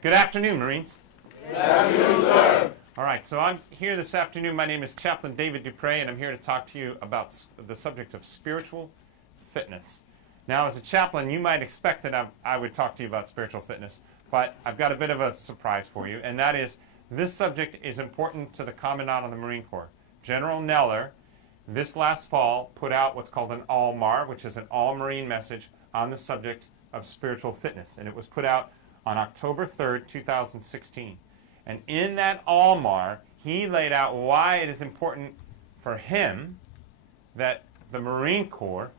right, good afternoon, Marines. Good afternoon, sir. All right, so I'm here this afternoon. My name is Chaplain David Duprey, and I'm here to talk to you about the subject of spiritual fitness. Now, as a chaplain, you might expect that I would talk to you about spiritual fitness, but I've got a bit of a surprise for you, and that is this subject is important to the Commandant of the Marine Corps. General Neller, this last fall, put out what's called an ALMAR, which is an all-Marine message on the subject of spiritual fitness, and it was put out on October 3rd, 2016. And in that ALMAR, he laid out why it is important for him that the Marine Corps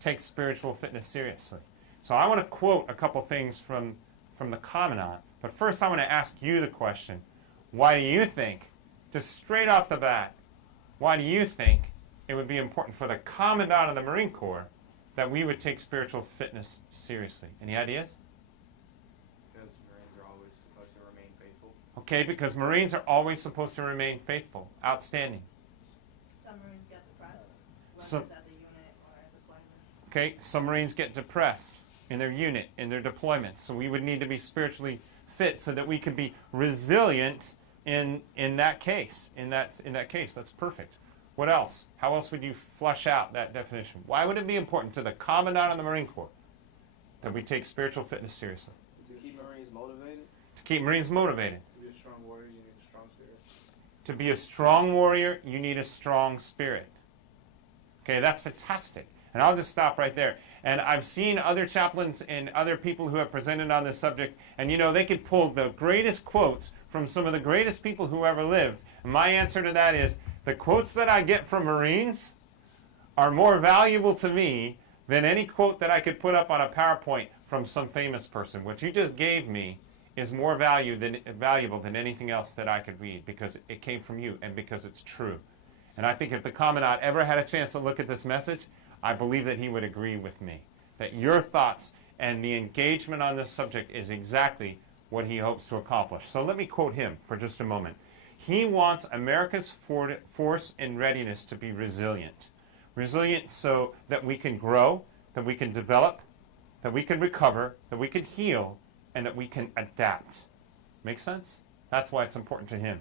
takes spiritual fitness seriously. So I want to quote a couple things from the Commandant, but first I want to ask you the question, why do you think, just straight off the bat, why do you think it would be important for the Commandant of the Marine Corps that we would take spiritual fitness seriously? Any ideas? Because Marines are always supposed to remain faithful. Okay, because Marines are always supposed to remain faithful. Outstanding. Some Marines get depressed, Some- whether it's at the unit or deployments. Okay, some Marines get depressed in their unit, in their deployments. So we would need to be spiritually fit so that we can be resilient in that case. In that case, that's perfect. What else? How else would you flush out that definition? Why would it be important to the Commandant of the Marine Corps that we take spiritual fitness seriously? To keep Marines motivated. To keep Marines motivated. To be a strong warrior, you need a strong spirit. To be a strong warrior, you need a strong spirit. Okay, that's fantastic. And I'll just stop right there. And I've seen other chaplains and other people who have presented on this subject, and you know, they could pull the greatest quotes from some of the greatest people who ever lived. And my answer to that is, the quotes that I get from Marines are more valuable to me than any quote that I could put up on a PowerPoint from some famous person. What you just gave me is more valuable than anything else that I could read, because it came from you and because it's true. And I think if the Commandant ever had a chance to look at this message, I believe that he would agree with me, that your thoughts and the engagement on this subject is exactly what he hopes to accomplish. So let me quote him for just a moment. He wants America's force and readiness to be resilient. Resilient so that we can grow, that we can develop, that we can recover, that we can heal, and that we can adapt. Make sense? That's why it's important to him.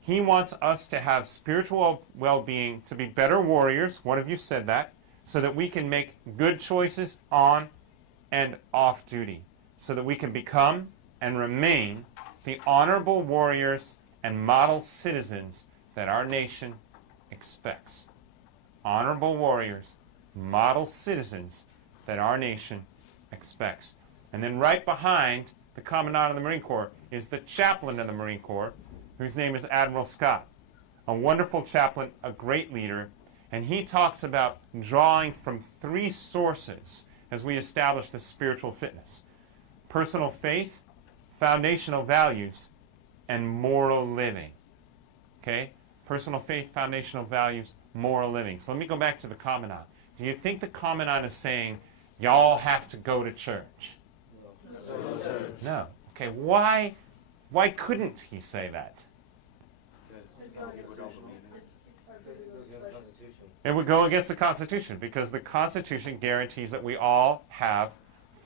He wants us to have spiritual well-being, to be better warriors, one of you said that, so that we can make good choices on and off duty, so that we can become and remain the honorable warriors and model citizens that our nation expects. Honorable warriors, model citizens that our nation expects. And then right behind the Commandant of the Marine Corps is the Chaplain of the Marine Corps, whose name is Admiral Scott, a wonderful chaplain, a great leader, and he talks about drawing from three sources as we establish this spiritual fitness: personal faith, foundational values, and moral living. Okay? Personal faith, foundational values, moral living. So let me go back to the Commandant. Do you think the Commandant is saying, y'all have to go to church? No, sir. No. Okay, why couldn't he say that? Because people don't believe in it. Constitution. It would go against the Constitution, because the Constitution guarantees that we all have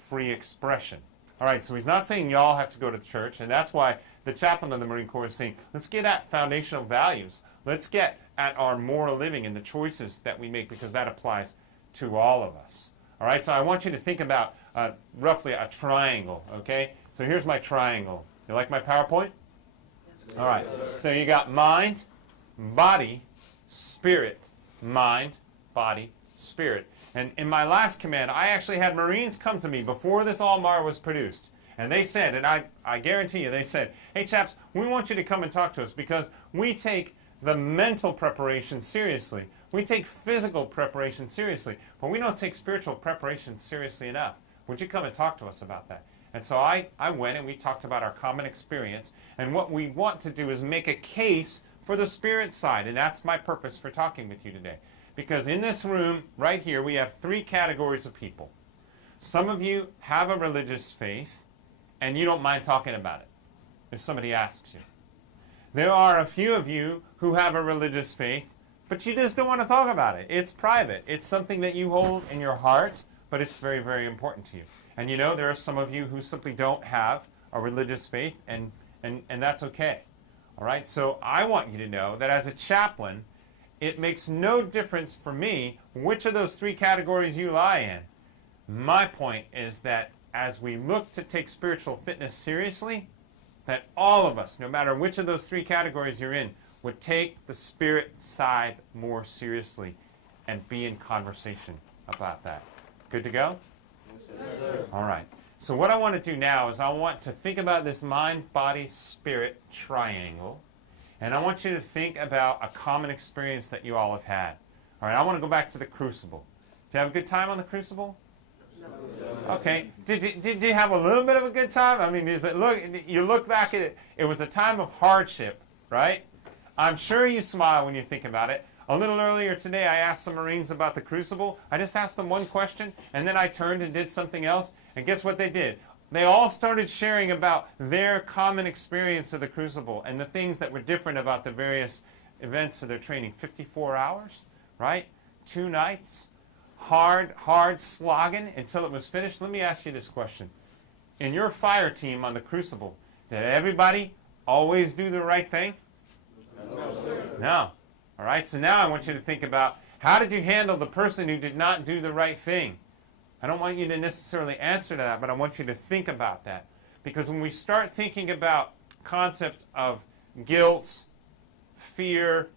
free expression. All right, so he's not saying y'all have to go to the church, and that's why the Chaplain of the Marine Corps is saying, let's get at foundational values. Let's get at our moral living and the choices that we make, because that applies to all of us. All right, so I want you to think about roughly a triangle, okay? So here's my triangle. You like my PowerPoint? All right, so you got mind, body, spirit. Mind, body, spirit. And in my last command, I actually had Marines come to me before this ALMAR was produced. And they said, and I guarantee you, they said, hey chaps, we want you to come and talk to us because we take the mental preparation seriously. We take physical preparation seriously, but we don't take spiritual preparation seriously enough. Would you come and talk to us about that? And so I went and we talked about our common experience. And what we want to do is make a case for the spirit side. And that's my purpose for talking with you today. Because in this room, right here, we have three categories of people. Some of you have a religious faith, and you don't mind talking about it if somebody asks you. There are a few of you who have a religious faith, but you just don't want to talk about it. It's private. It's something that you hold in your heart, but it's very, very important to you. And you know, there are some of you who simply don't have a religious faith, and that's okay. All right? So I want you to know that as a chaplain, it makes no difference for me which of those three categories you lie in. My point is that as we look to take spiritual fitness seriously, that all of us, no matter which of those three categories you're in, would take the spirit side more seriously and be in conversation about that. Good to go? Yes, sir. All right. So what I want to do now is I want to think about this mind, body, spirit triangle. And I want you to think about a common experience that you all have had. All right, I want to go back to the crucible. Did you have a good time on the crucible? Okay. Did you have a little bit of a good time? I mean, you look back at it, it was a time of hardship, right? I'm sure you smile when you think about it. A little earlier today, I asked some Marines about the crucible. I just asked them one question, and then I turned and did something else. And guess what they did? They all started sharing about their common experience of the crucible and the things that were different about the various events of their training. 54 hours, right? 2 nights. Hard slogging until it was finished. Let me ask you this question. In your fire team on the crucible, did everybody always do the right thing? No, sir. No. All right, so now I want you to think about how did you handle the person who did not do the right thing? I don't want you to necessarily answer to that, but I want you to think about that. Because when we start thinking about concept of guilt, fear,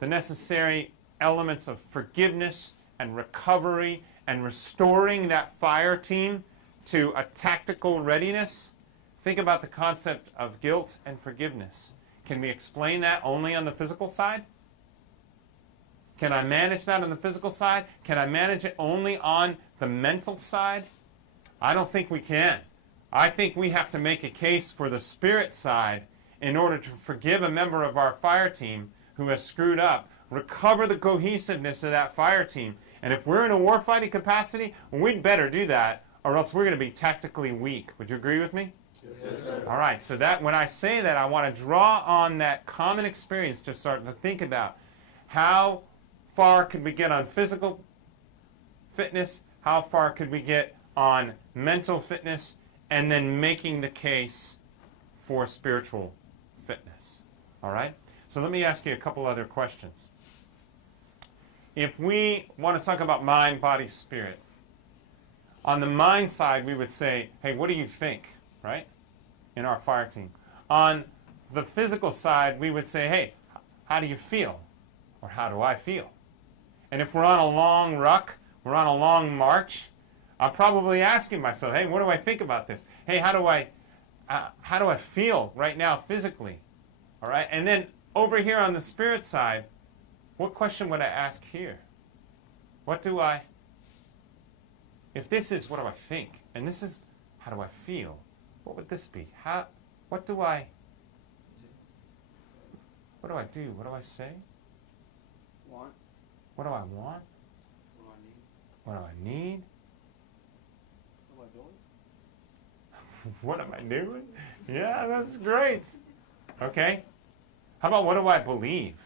the necessary elements of forgiveness and recovery and restoring that fire team to a tactical readiness, think about the concept of guilt and forgiveness. Can we explain that only on the physical side? Can I manage that on the physical side? Can I manage it only on the mental side? I don't think we can. I think we have to make a case for the spirit side in order to forgive a member of our fire team who has screwed up, recover the cohesiveness of that fire team. And if we're in a warfighting capacity, we'd better do that, or else we're going to be tactically weak. Would you agree with me? Yes, sir. All right, so that when I say that, I want to draw on that common experience to start to think about how far could we get on physical fitness, how far could we get on mental fitness, and then making the case for spiritual fitness. All right? So let me ask you a couple other questions. If we want to talk about mind, body, spirit, on the mind side, we would say, hey, what do you think, right, in our fire team? On the physical side, we would say, hey, how do you feel? Or how do I feel? And if we're on a long ruck, we're on a long march, I'm probably asking myself, hey, what do I think about this? Hey, how do I feel right now physically? All right? And then over here on the spirit side, what question would I ask here? If this is what do I think, and this is how do I feel, what would this be? What do I do? What do I say? Want? What do I want? What do I need? What do I need? What am I doing? What am I doing? Yeah, that's great. Okay. How about what do I believe?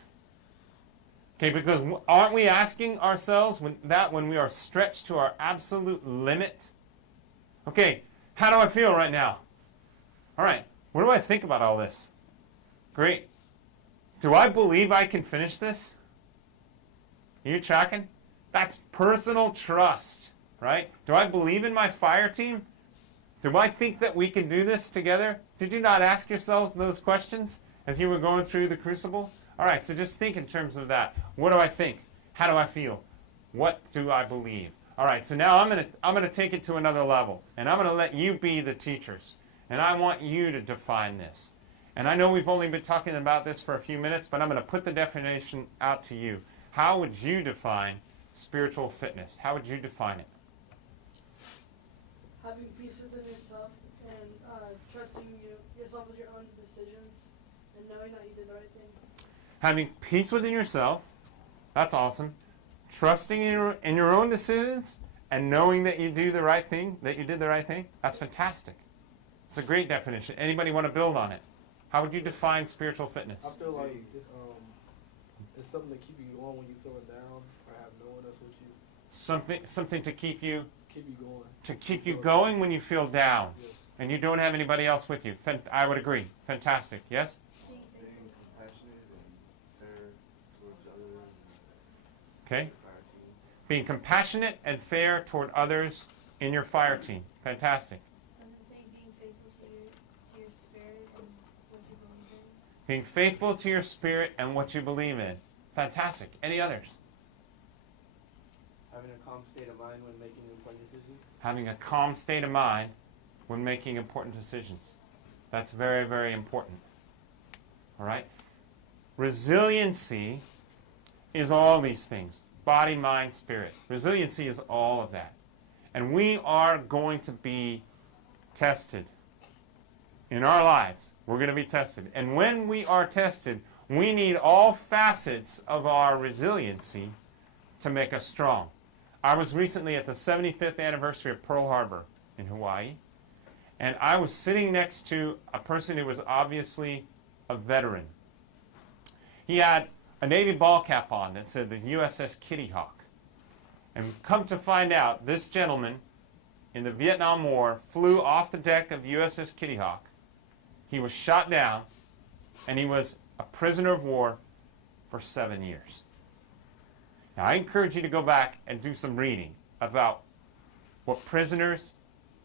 Okay, because aren't we asking ourselves when we are stretched to our absolute limit? Okay, how do I feel right now? All right, what do I think about all this? Great. Do I believe I can finish this? Are you tracking? That's personal trust, right? Do I believe in my fire team? Do I think that we can do this together? Did you not ask yourselves those questions as you were going through the crucible? All right, so just think in terms of that. What do I think? How do I feel? What do I believe? All right, so now I'm going to take it to another level, and I'm going to let you be the teachers, and I want you to define this. And I know we've only been talking about this for a few minutes, but I'm going to put the definition out to you. How would you define spiritual fitness? How would you define it? Having peace within yourself and trusting yourself with your own decisions and knowing that you did the right thing. Having peace within yourself, that's awesome. Trusting in your own decisions and knowing that you do the right thing, that you did the right thing, that's fantastic. It's a great definition. Anybody want to build on it? How would you define spiritual fitness? I feel like it's something to keep you going when you're feeling down or have no one else with you. Something to keep you Keep you going. when you feel down. Yes. and you don't have anybody else with you. I would agree. Fantastic. Yes? Being compassionate and fair towards others. Okay. Fire team. Being compassionate and fair toward others in your fire team. Fantastic. And then saying being faithful to your spirit and what you believe in. Being faithful to your spirit and what you believe in. Fantastic. Any others? Having a calm state of mind when making important decisions. Having a calm state of mind when making important decisions. That's very, very important. All right? Resiliency is all these things. Body, mind, spirit. Resiliency is all of that. And we are going to be tested. In our lives, we're going to be tested. And when we are tested, we need all facets of our resiliency to make us strong. I was recently at the 75th anniversary of Pearl Harbor in Hawaii, and I was sitting next to a person who was obviously a veteran. He had a Navy ball cap on that said the USS Kitty Hawk. And come to find out, this gentleman in the Vietnam War flew off the deck of USS Kitty Hawk. He was shot down, and he was a prisoner of war for 7 years. Now, I encourage you to go back and do some reading about what prisoners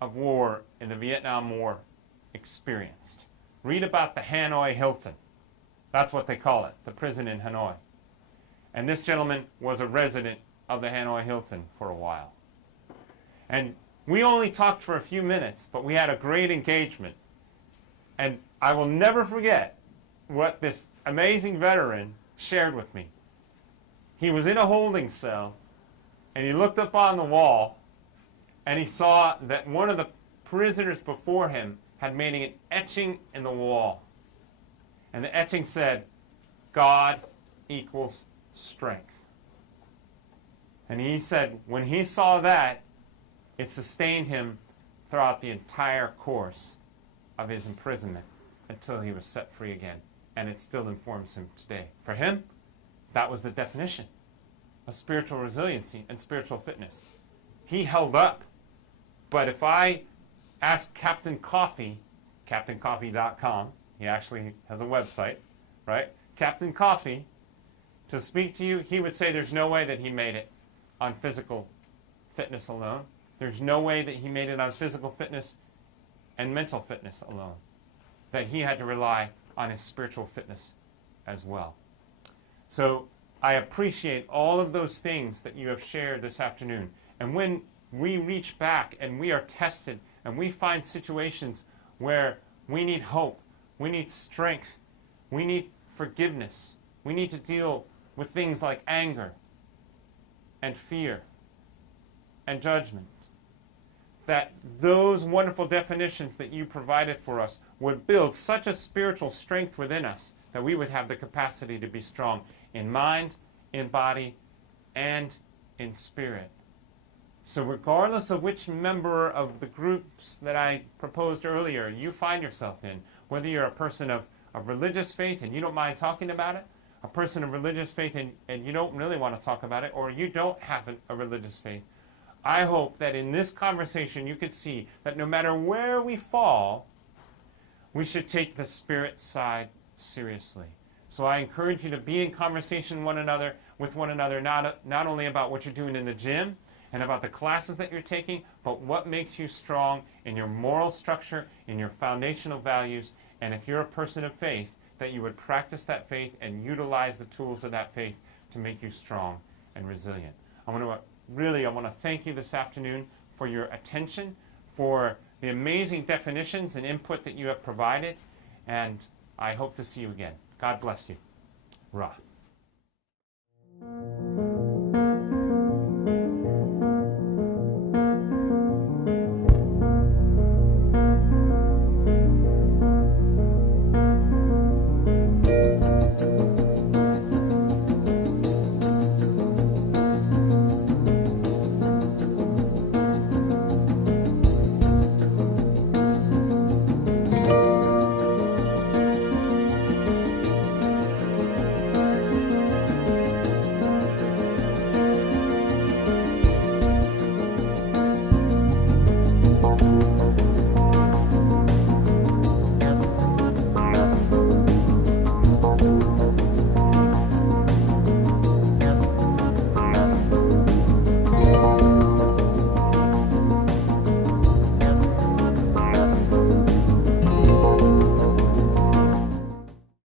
of war in the Vietnam War experienced. Read about the Hanoi Hilton. That's what they call it, the prison in Hanoi. And this gentleman was a resident of the Hanoi Hilton for a while. And we only talked for a few minutes, but we had a great engagement. And I will never forget what this amazing veteran shared with me. He was in a holding cell, and he looked up on the wall, and he saw that one of the prisoners before him had made an etching in the wall. And the etching said, God equals strength. And he said when he saw that, it sustained him throughout the entire course of his imprisonment until he was set free again. And it still informs him today. For him, that was the definition of spiritual resiliency and spiritual fitness. He held up. But if I asked Captain Coffee, CaptainCoffee.com, he actually has a website, right? Captain Coffee, to speak to you, he would say there's no way that he made it on physical fitness alone. There's no way that he made it on physical fitness and mental fitness alone. That he had to rely on his spiritual fitness as well. So I appreciate all of those things that you have shared this afternoon. And when we reach back and we are tested and we find situations where we need hope, we need strength, we need forgiveness, we need to deal with things like anger and fear and judgment, that those wonderful definitions that you provided for us would build such a spiritual strength within us that we would have the capacity to be strong in mind, in body, and in spirit. So regardless of which member of the groups that I proposed earlier you find yourself in, whether you're a person of religious faith and you don't mind talking about it, a person of religious faith and you don't really want to talk about it, or you don't have a religious faith, I hope that in this conversation you could see that no matter where we fall, we should take the spirit side seriously. So I encourage you to be in conversation with one another, not only about what you're doing in the gym and about the classes that you're taking, but what makes you strong in your moral structure, in your foundational values, and if you're a person of faith, that you would practice that faith and utilize the tools of that faith to make you strong and resilient. I want to thank you this afternoon for your attention, for the amazing definitions and input that you have provided, and I hope to see you again. God bless you. Ra.